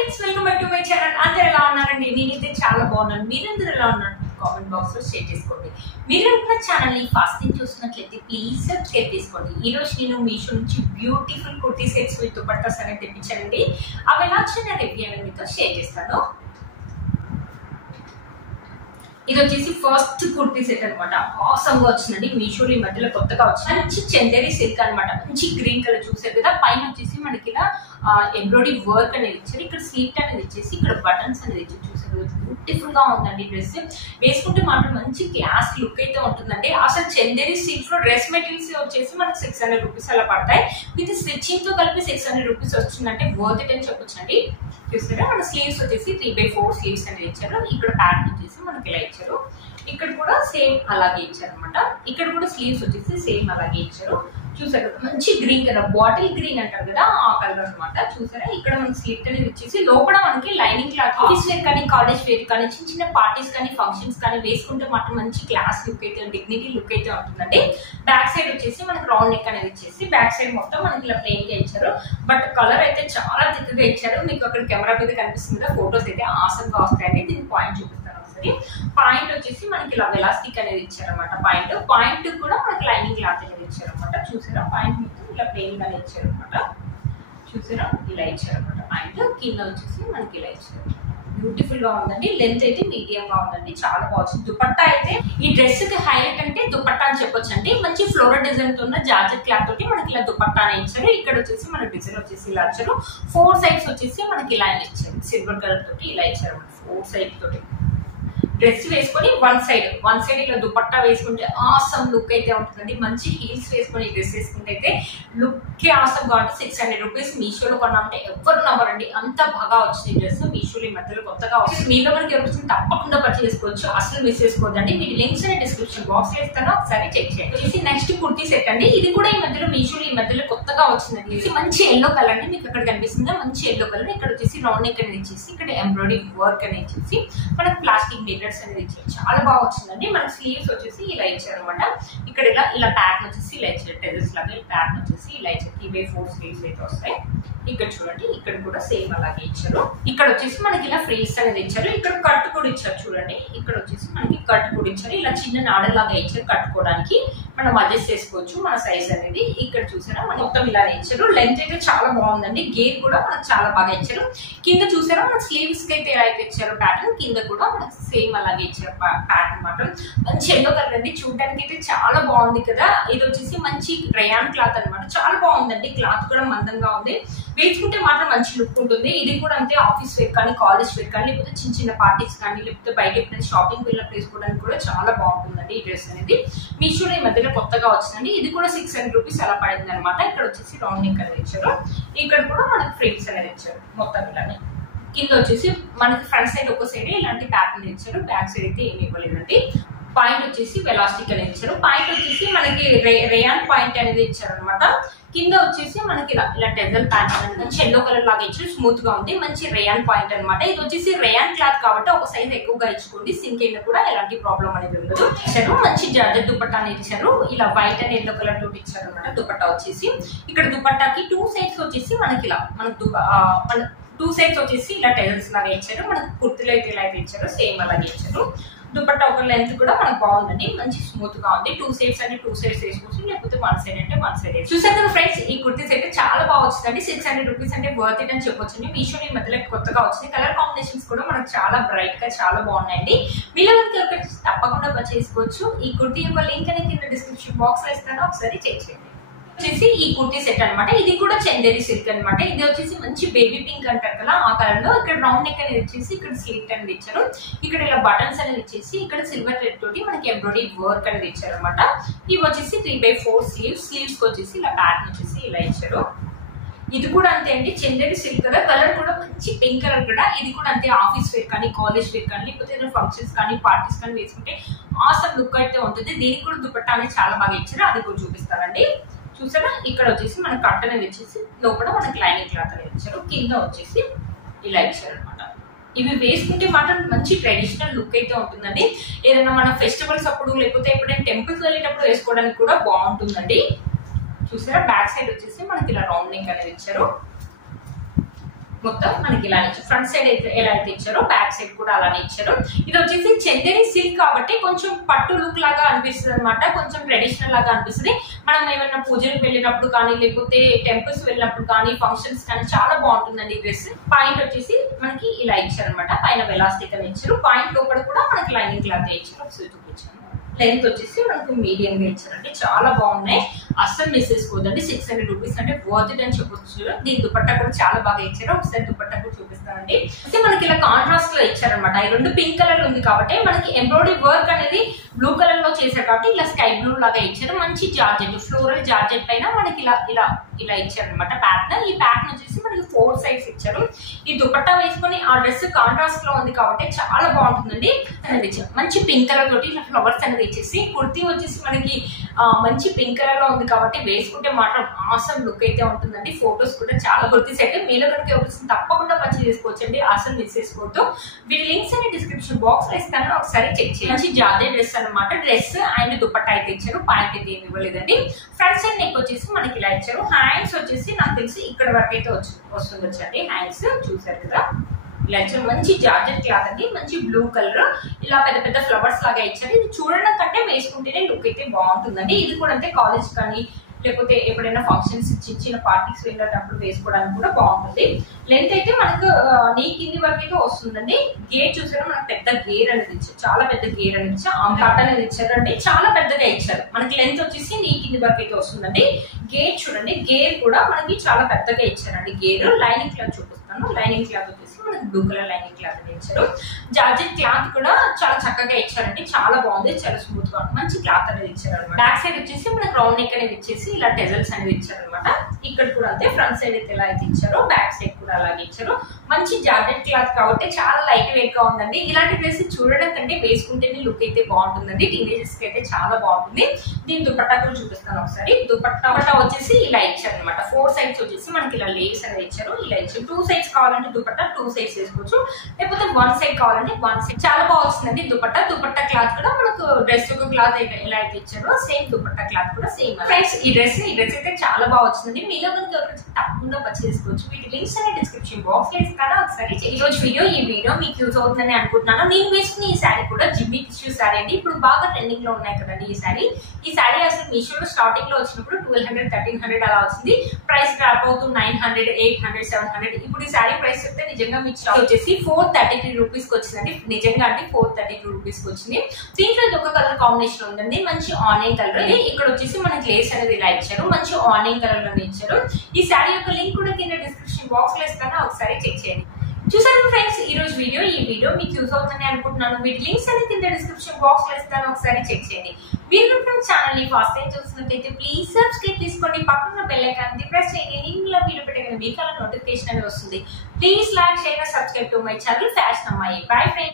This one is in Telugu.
Friends, welcome back to my channel. అందరూ ఎలా ఉన్నారండి? నేనైతే చాలా బాగున్నాను. మీరందరూ ఎలా ఉన్నారు? కామెంట్ బాక్స్ లో షేర్ చేసుకోండి. మీరు నా ఛానల్ ని ఫస్ట్ నుంచి చూస్తున్నట్లయితే ప్లీజ్ సబ్స్క్రైబ్ చేసుకోండి. ఈ రోజు నేను మీషో నుంచి beautiful kurti sets with dupattas అనేది తెప్పించానండి. అవి ఎలా వచ్చిన రివ్యూ అనేది మీతో షేర్ చేస్తాను. ఇది వచ్చేసి ఫస్ట్ కుర్తీ సెట్ అనమాట. ఆసమ్ గా వచ్చిందండి. మీషోలో ఈ మధ్యలో కొత్తగా వచ్చింది. మంచి చందేరి సిల్క్ అనమాట. మంచి గ్రీన్ కలర్ చూసారు కదా. పైన వచ్చేసి మనకి ఇలా ఎంబ్రాయిడరీ వర్క్ అనేది ఇచ్చారు. ఇక్కడ స్లీట్ అనేది ఇచ్చేసి ఇక్కడ బటన్స్ అనేది ఇచ్చి చూసారు. బ్యూటిఫుల్ గా ఉందండి. డ్రెస్ వేసుకుంటే మాత్రం మంచి క్లాస్ లుక్ అయితే ఉంటుందండి. అసలు చందేరి సిల్క్ లో డ్రెస్ మెటీరియల్స్ వచ్చేసి మనకి 600 రూపీస్ అలా పడతాయి. ఇది స్టిచ్చింగ్ తో కలిపి 600 రూపీస్ వచ్చిందంటే వర్త్ ఇట్ అని చెప్పొచ్చండి. చూసారా, మన స్లీవ్స్ వచ్చేసి 3/4 స్లీవ్స్ అనేది ఇచ్చారు. ఇక్కడ ప్యాటర్న్ వచ్చేసి మనకి ఇలా ఇచ్చారు. ఇక్కడ కూడా సేమ్ అలాగే ఇచ్చారు అనమాట. ఇక్కడ కూడా స్లీవ్స్ వచ్చేసి సేమ్ అలాగే ఇచ్చారు. చూసారు కదా, మంచి గ్రీన్ కలర్, బాటిల్ గ్రీన్ అంటారు కదా, ఆ కలర్ అనమాట. చూసారా, ఇక్కడ మనకి స్లీవ్ అనేది ఇచ్చేసి లోపల మనకి లైనింగ్ క్లాత్ ఆఫీస్ వేర్ కానీ, కాలేజ్ వేర్ కానీ, చిన్న చిన్న పార్టీస్ కానీ, ఫంక్షన్స్ కానీ వేసుకుంటే మాత్రం మంచి క్లాస్ లుక్ అయితే, డిగ్నిటీ లుక్ అయితే ఉంటుందండి. బ్యాక్ సైడ్ వచ్చేసి మనకి రౌండ్ నెక్ అనేది ఇచ్చేసి బ్యాక్ సైడ్ మొత్తం మనకి ఇలా ప్లెయిన్ గా ఇచ్చారు. బట్ కలర్ అయితే చాలా థిక్గా ఇచ్చారు. మీకు అక్కడ కెమెరా మీద కనిపిస్తుంది కదా, ఫొటోస్ అయితే ఆసమ్ గా వస్తాయండి. దీని పాయింట్ చూపిస్తాను. పాయింట్ వచ్చేసి మనకి ఇలా ఎలాస్టిక్ అనేది ఇచ్చారనమాట. పాయింట్ కూడా మనకి లైనింగ్ క్లాత్ అనేది ఇచ్చారనమాట. చూసారా, పాయింట్ మొత్తం ఇలా ప్లెయిన్ గానే ఇచ్చారనమాట. చూసారా, ఇలా ఇచ్చారనమాట. పాయింట్ కింద వచ్చేసి మనకి ఇలా ఇచ్చారు. బ్యూటిఫుల్ గా ఉందండి. లెంత్ అయితే మీడియం గా ఉందండి. చాలా బాగుంది. దుపట్టా అయితే ఈ డ్రెస్ కి హైలైట్ అంటే దుపట్టా అని చెప్పొచ్చు అండి. మంచి ఫ్లోరల్ డిజైన్ తో ఉన్న జార్జెట్ క్లాత్ తోటి మనకి ఇలా దుపట్టా అని ఇచ్చారు. ఇక్కడ వచ్చేసి మన డిజైన్ వచ్చేసి ఇలా ఇచ్చారు. 4 సైడ్స్ వచ్చేసి మనకి ఇలా ఇచ్చారు. సిల్వర్ కలర్ తోటి ఇలా ఇచ్చారు. 4 సైడ్ తోటి డ్రెస్ వేసుకొని వన్ సైడ్ ఇలా దుపట్టా వేసుకుంటే ఆసమ్ లుక్ అయితే ఉంటుందండి. మంచి హీల్స్ వేసుకొని డ్రెస్ వేసుకుంటే అయితే లుక్ ఆసమ్ గా ఉంటుంది. 600 రూపీస్ మీషోలో కొన్నామంటే ఎవరు నమ్మరండి, అంత బాగా వచ్చింది డ్రెస్. మీషోలో ఈ మధ్యలో కొత్తగా వచ్చింది. మీలో మనకి ఎవరు తప్పకుండా పర్చేస్ చేసుకోవచ్చు. అసలు మిస్ చేసుకోవద్దండి. మీకు లింక్స్ అనే డిస్క్రిప్షన్ బాక్స్ లో ఇస్తాను, ఒకసారి చెక్ చేయండి. నెక్స్ట్ కుర్తీ సెట్ అండి. ఇది కూడా ఈ మధ్యలో మీషోలో ఈ మధ్యలో కొత్తగా వచ్చిందండి. మంచి ఎల్లో కలర్ అండి. మీకు అక్కడ కనిపిస్తుంది మంచి ఎల్లో కలర్. ఇక్కడ వచ్చేసి రౌండ్ నెక్ అనేది ఇచ్చేసి ఇక్కడ ఎంబ్రాయిడరీ వర్క్ అనేది ఇచ్చేసి మనకి ప్లాస్టిక్ మీటర్ అనేది ఇచ్చారు. చాలా బాగా వచ్చిందండి. మన స్లీవ్స్ వచ్చేసి ఇలా ఇచ్చారు అనమాట. ఇక్కడ ఇలా ప్యాటర్న్ వచ్చేసి ఇలా ఇచ్చారు. టెజెస్ లాగా ప్యాటర్న్ వచ్చేసి ఇలా ఇచ్చారు. 3/4 స్లీవ్స్ అయితే వస్తాయి. ఇక్కడ చూడండి, ఇక్కడ కూడా సేమ్ అలాగే ఇచ్చారు. ఇక్కడ వచ్చేసి మనకి ఇలా ఫ్రీల్స్ అనేది ఇచ్చారు. ఇక్కడ కట్ కూడా ఇచ్చారు. చూడండి, ఇక్కడ వచ్చేసి మనకి కట్ కూడా ఇచ్చారు. ఇలా చిన్న నాడల్ లాగా ఇచ్చారు. కట్టుకోవడానికి మనం అడ్జస్ట్ చేసుకోవచ్చు మన సైజ్ అనేది. ఇక్కడ చూసారా, మన మొత్తం ఇలా ఇచ్చారు. లెంత్ అయితే చాలా బాగుందండి. గేర్ కూడా మనకు చాలా బాగా ఇచ్చారు. కింద చూసారా, మన స్లీవ్స్ కి అయితే ఎలా అయితే ఇచ్చారు ప్యాటర్న్, కింద కూడా మనకి సేమ్ అలాగే ఇచ్చారు ప్యాటర్న్ మాత్రం. మంచి ఎల్లో కలర్ అండి. చూడడానికి అయితే చాలా బాగుంది కదా. ఇది వచ్చేసి మంచి రేయాన్ క్లాత్ అనమాట. చాలా బాగుందండి. క్లాత్ కూడా మందంగా ఉంది. వేసుకుంటే మాత్రం మంచి లుక్ ఉంటుంది. ఇది కూడా అంతే, ఆఫీస్ వేర్ కానీ, కాలేజ్ వేర్ కానీ, లేకపోతే చిన్న చిన్న పార్టీస్ కానీ, లేకపోతే బయట ఎప్పుడైనా షాపింగ్ వెళ్ళినప్పుడు వేసుకోవడానికి కూడా చాలా బాగుంటుందండి ఈ డ్రెస్ అనేది. మీషోలో ఈ మధ్యలో కొత్తగా వచ్చిందండి. ఇది కూడా 600 రూపీస్ అలా పడింది అనమాట. ఇక్కడ వచ్చేసి రౌండ్ నెక్ అనేది ఇచ్చారు. ఇక్కడ కూడా మనకి ఫ్రిల్స్ అనేది ఇచ్చారు. మొత్తం ఇలానే కింద వచ్చేసి మనకి ఫ్రంట్ సైడ్ ఒక సైడ్ ఇలాంటి ప్యాటర్న్ ఇచ్చారు. బ్యాక్ సైడ్ అయితే ఏమి ఇవ్వలేదండి. పాయింట్ వచ్చేసి ఎలాస్టిక్ అనేది ఇచ్చారు. పాయింట్ వచ్చేసి మనకి రేయాన్ పాయింట్ అనేది ఇచ్చారు అనమాట. కింద వచ్చేసి మనకి ఇలా టెజల్ ప్యాటర్న్ అనేది మంచి ఎల్లో కలర్ లాగా ఇచ్చారు. స్మూత్ గా ఉంది. మంచి రేయాన్ పాయింట్ అనమాట. ఇది వచ్చేసి రేయాన్ క్లాత్ కాబట్టి ఒక సైజ్ ఎక్కువగా ఇచ్చుకోండి. సింక్ అయినా కూడా ఎలాంటి ప్రాబ్లం అనేది ఉండదు. ఇచ్చారు. మంచి జార్జెట్ దుపట్టా అనేది ఇచ్చారు. ఇలా వైట్ అండ్ ఎల్లో కలర్ తోటి ఇచ్చారు అనమాట. దుపట్టా వచ్చేసి ఇక్కడ దుపట్టాకి 2 సైడ్స్ వచ్చేసి మనకి ఇలా మనకు 2 సైడ్స్ వచ్చేసి ఇలా టెజల్స్ లాగా ఇచ్చారు. మనకు కుర్తీలో అయితే ఇలా అయితే ఇచ్చారు. సేమ్ అలాగే ఇచ్చారు. దుపట్టా ఒక లెంత్ కూడా మనకు బాగుందండి. మంచి స్మూత్ గా ఉంది. 2 సైడ్స్ అంటే 2 సైడ్స్ వేసుకోవచ్చు, లేకపోతే 1 సైడ్ అంటే 1 సైడ్. చూసారు కదా ఫ్రెండ్స్, ఈ కుర్తీస్ అయితే చాలా బాగా వచ్చిందండి. 600 రూపీస్ అంటే వర్త్ ఇట్ అని చెప్పొచ్చండి. మీషో ఈ మధ్యలో కొత్తగా వచ్చింది. కలర్ కాంబినేషన్స్ కూడా మనకు చాలా బ్రైట్ గా చాలా బాగున్నాయండి. మీలో తప్పకుండా పర్చేసుకోవచ్చు. ఈ కుర్తీ యొక్క లింక్ అనేది కింద డిస్క్రిప్షన్ బాక్స్ లో ఇస్తాను, ఒకసారి చెక్ చేయండి. వచ్చేసి ఈ కుర్తీ సెట్ అనమాట. ఇది కూడా చందేరి సిల్క్ అనమాట. ఇది వచ్చేసి మంచి బేబీ పింక్ అంటారు కదా, ఆ కలర్ లో. ఇక్కడ రౌండ్ నెక్ అనేది వచ్చేసి ఇక్కడ స్లీట్ అనేది ఇచ్చారు. ఇక్కడ ఇలా బటన్స్ అనేది ఇచ్చేసి ఇక్కడ సిల్వర్ థ్రెడ్ తోటి మనకి ఎంబ్రాయిడరీ వర్క్ అనేది ఇచ్చారు అనమాట. ఇవి వచ్చేసి 3/4 స్లీవ్స్ కి వచ్చేసి ఇలా ప్యాటర్న్ వచ్చేసి ఇలా ఇచ్చారు. ఇది కూడా అంతే అండి, చందేరి సిల్క్ కదా. కలర్ కూడా మంచి పింక్ కలర్ కూడా. ఇది కూడా అంతే, ఆఫీస్ వేర్ కానీ, కాలేజ్ వేర్ కానీ, లేకపోతే ఫంక్షన్స్ కానీ, పార్టీస్ కానీ వేసుకుంటే ఆసమ్ లుక్ అయితే ఉంటుంది. దీనికి కూడా దుపట్టా అనేది చాలా బాగా ఇచ్చారు. అది కూడా చూపిస్తానండి. చూసారా, ఇక్కడ వచ్చేసి మన కట్ అనేది ఇచ్చేసి లోపల మనకి లైనింగ్ క్లాత్ అనేది ఇచ్చారు. కింద వచ్చేసి ఇలా ఇచ్చారు అనమాట. ఇవి వేసుకుంటే మాత్రం మంచి ట్రెడిషనల్ లుక్ అయితే ఉంటుందండి. ఏదైనా మన ఫెస్టివల్స్ అప్పుడు, లేకపోతే ఎప్పుడైనా టెంపుల్స్ వెళ్ళేటప్పుడు వేసుకోవడానికి కూడా బాగుంటుందండి. చూసారా, బ్యాక్ సైడ్ వచ్చేసి మనకి ఇలా రౌండ్ నెక్ అనేది ఇచ్చారు. మొత్తం మనకి ఇలా ఇచ్చారు. ఫ్రంట్ సైడ్ అయితే ఎలా అయితే ఇచ్చారో బ్యాక్ సైడ్ కూడా అలానే ఇచ్చారు. ఇది వచ్చేసి చందేరి సిల్క్ కాబట్టి కొంచెం పట్టు లుక్ లాగా అనిపిస్తుంది అనమాట, కొంచెం ట్రెడిషనల్ లాగా అనిపిస్తుంది. మనం ఏమైనా పూజలకు వెళ్ళినప్పుడు కానీ లేకపోతే టెంపుల్స్ వెళ్ళినప్పుడు కానీ ఫంక్షన్స్ కానీ చాలా బాగుంటుందండి ఈ డ్రెస్. పాయింట్ వచ్చేసి మనకి ఇలా ఇచ్చారనమాట, పైన వెలాస్టిక్ అని ఇచ్చారు. పాయింట్ లోపల కూడా మనకి లైనింగ్ క్లాత్ ఇచ్చారు. ఒకసారి చూపించాను. లెంత్ వచ్చేసి మనకు మీడియం గా ఇచ్చారండి, చాలా బాగున్నాయి, అస్సలు మిస్ చేసుకోవద్దండి. 600 రూపీస్ అంటే వర్త్ ఇట్ అని చెప్పొచ్చు. దీని దుపట్టా కూడా చాలా బాగా ఇచ్చారు. ఒకసారి దుపట్టా కూడా చూపిస్తానండి. అయితే మనకి ఇలా కాంట్రాస్ట్ లో ఇచ్చారనమాట. ఈ రెండు పింక్ కలర్ ఉంది కాబట్టి మనకి ఎంబ్రాయిడరీ వర్క్ అనేది బ్లూ కలర్ లో చేశారు కాబట్టి ఇలా స్కై బ్లూ లాగా ఇచ్చారు. మంచి జార్జెట్, ఫ్లోరల్ జార్జెట్ పైన మనకి ఇలా ఇలా ఇలా ఇచ్చారనమాట ప్యాటర్న్. ఈ ప్యాటర్న్ వచ్చేసి మనకి 4 సైడ్స్ ఇచ్చారు. ఈ దుపట్టా వేసుకొని ఆ డ్రెస్ కాంట్రాస్ట్ లో ఉంది కాబట్టి చాలా బాగుంటుందండి. మంచి పింక్ కలర్ తోటి ఫ్లవర్స్ అనేది ఇచ్చేసి, కుర్తీ వచ్చేసి మనకి మంచి పింక్ కలర్ లో ఉంది కాబట్టి వేసుకుంటే మాత్రం ఆసమ్ లుక్ అయితే ఉంటుందండి. ఫొటోస్ కూడా చాలా కుర్తీ సెట్ మీలో కనుక ఎవరికి తప్పకుండా పర్చేస్ చేసుకోవచ్చండి, అసలు మిస్ చేసుకోవద్దు. వీటి లింక్స్ అనే డిస్క్రిప్షన్ బాక్స్ లో ఇస్తాను, ఒకసారి చెక్ చేయండి. మంచి జార్జెట్ డ్రెస్ అనమాట. డ్రెస్ అండ్ దుపట్టా అయితే ఇచ్చారు, పాయింట్ అయితే ఏమి ఇవ్వలేదండి. ఫ్రంట్ సైడ్ నెక్ వచ్చేసి మనకి ఇలా ఇచ్చారు. హ్యాండ్స్ వచ్చేసి నాకు తెలిసి ఇక్కడ వరకు అయితే వస్తుంది వచ్చండి. హ్యాండ్స్ చూసారు కదా, ఇలా ఇచ్చారు. మంచి జార్జెట్ క్లాత్ అండి, మంచి బ్లూ కలర్, ఇలా పెద్ద పెద్ద ఫ్లవర్స్ లాగా ఇచ్చారు. ఇది చూడడం కంటే వేసుకుంటేనే లుక్ అయితే బాగుంటుందండి. ఇది కూడా అంటే కాలేజ్ కానీ లేకపోతే ఎప్పుడైనా ఫంక్షన్స్ చిన్న పార్టీస్ వెళ్ళేటప్పుడు వేసుకోవడానికి కూడా బాగుంటుంది. లెంత్ అయితే మనకు నీ కింది వరకు అయితే వస్తుందండి. గేర్ చూసారా, మనకు పెద్ద గేర్ అనేది ఇచ్చారు, చాలా పెద్ద గేర్ అనేది ఇచ్చారు. ఆమ్లాట్ అనేది ఇచ్చారు అంటే చాలా పెద్దగా ఇచ్చారు. మనకి లెంత్ వచ్చేసి నీ కింది వరకు అయితే వస్తుందండి. గేర్ చూడండి, గేర్ కూడా మనకి చాలా పెద్దగా ఇచ్చారండి. గేర్ లైనింగ్ క్లాత్ చూపిస్తాను. లైనింగ్ క్లాత్ వచ్చేసి మనకి బ్లూ కలర్ లైనింగ్ క్లాత్ అనేది ఇచ్చారు. జార్జెట్ క్లాత్ కూడా చాలా చక్కగా ఇచ్చారండి, చాలా బాగుంది, చాలా స్మూత్ గా మంచి క్లాత్ అనేది ఇచ్చారు అనమాట. బ్యాక్ సైడ్ వచ్చేసి మనకి రౌండ్ నెక్ అనేది ఇచ్చేసి ఇలా టెజల్స్ అనేది ఇచ్చారు అనమాట. ఇక్కడ కూడా అంతే, ఫ్రంట్ సైడ్ అయితే ఎలా అయితే ఇచ్చారో బ్యాక్ సైడ్ కూడా అలాగే ఇచ్చారు. మంచి జార్జెట్ క్లాత్ కాబట్టి చాలా లైట్ వెయిట్ గా ఉందండి. ఇలాంటి డ్రెస్ చూడడం కంటే వేసుకుంటేనే లుక్ అయితే బాగుంటుందండి. టీనేజర్స్ కి అయితే చాలా బాగుంటుంది. దీని దుపట్టా కూడా చూపిస్తాను ఒకసారి. దుపట్టా వచ్చేసి ఇలా ఇచ్చారు అనమాట. 4 సైడ్స్ వచ్చేసి మనకి ఇలా లేస్ అనేది ఇచ్చారు. ఇలా ఇచ్చారు. 2 సైడ్స్ కావాలంటే దుపట్టా 2 సైడ్స్ వేసుకోవచ్చు, లేకపోతే 1 సైడ్ కావాలంటే 1 సైడ్. చాలా బాగా వస్తుందండి దుపట్టా. దుపట్టా క్లాత్ కూడా మనకు డ్రెస్ యొక్క క్లాత్ ఎలా అయితే ఇచ్చారో సేమ్ దుపట్టా క్లాత్ కూడా సేమ్. ఫ్రెండ్స్ ఈ డ్రెస్ అయితే చాలా బాగా వచ్చింది. మీలో కనుక తప్పకుండా పర్చేస్ చేసుకోవచ్చు. వీటి లింక్స్ అనే డిస్క్రిప్షన్ బాక్స్ లో ఇస్తాను, ఒకసారి ఈ వీడియో మీకు యూజ్ అవుతుందని అనుకుంటున్నాను. నేను వేసుకున్న ఈ శారీ కూడా జిమ్మి టిష్యూ శారీ అండి. ఇప్పుడు బాగా ట్రెండింగ్ లో ఉన్నాయి కదండి ఈ శారీ అసలు మీషోలో స్టార్టింగ్ లో వచ్చినప్పుడు 1200 1300 అలా వచ్చింది. ప్రైస్ డ్రాప్ అవుతూ 900 800 700. ఇప్పుడు ఈ శారీ ప్రైస్ చెప్తే నిజంగా మీకు షాప్ వచ్చేసి 433 రూపీస్ కి వచ్చిందండి. నిజంగా అంటే 432 రూపీస్ కి వచ్చింది. దీంట్లో ఇది ఒక కలర్ కాంబినేషన్ ఉందండి, మంచి ఆనియన్ కలర్. ఇక్కడ వచ్చేసి మనకి లేస్ అనేది ఇలా ఇచ్చారు, మంచి ఆనియన్ కలర్ లో ఇచ్చారు. ఈ శారీ యొక్క లింక్ కూడా కింద డిస్క్రిప్షన్ బాక్స్ లో ఇస్తాను, ఒకసారి చెక్ చేయండి. చూసారు ఫ్రెండ్స్ ఈ వీడియో మీకు యూజ్ అవుతుందని అనుకుంటున్నాను. వీటి లింక్స్ అనేది కింద డిస్క్రిప్షన్ బాక్స్ లో ఇస్తాను, ఒకసారి చెక్ చేయండి. మీరు ఛానల్ ని ఫస్ట్ టైం చూస్తున్నట్లయితే ప్లీజ్ సబ్స్క్రైబ్ చేసుకోండి, పక్కన బెల్ ఐకాన్ ప్రెస్ చేయండి. నేను ఇలా వీడియో పెట్టగానే మీకు అలా నోటిఫికేషన్ అనేది వస్తుంది. Please like, share, subscribe to my channel fashion Ammayi. Bye friends.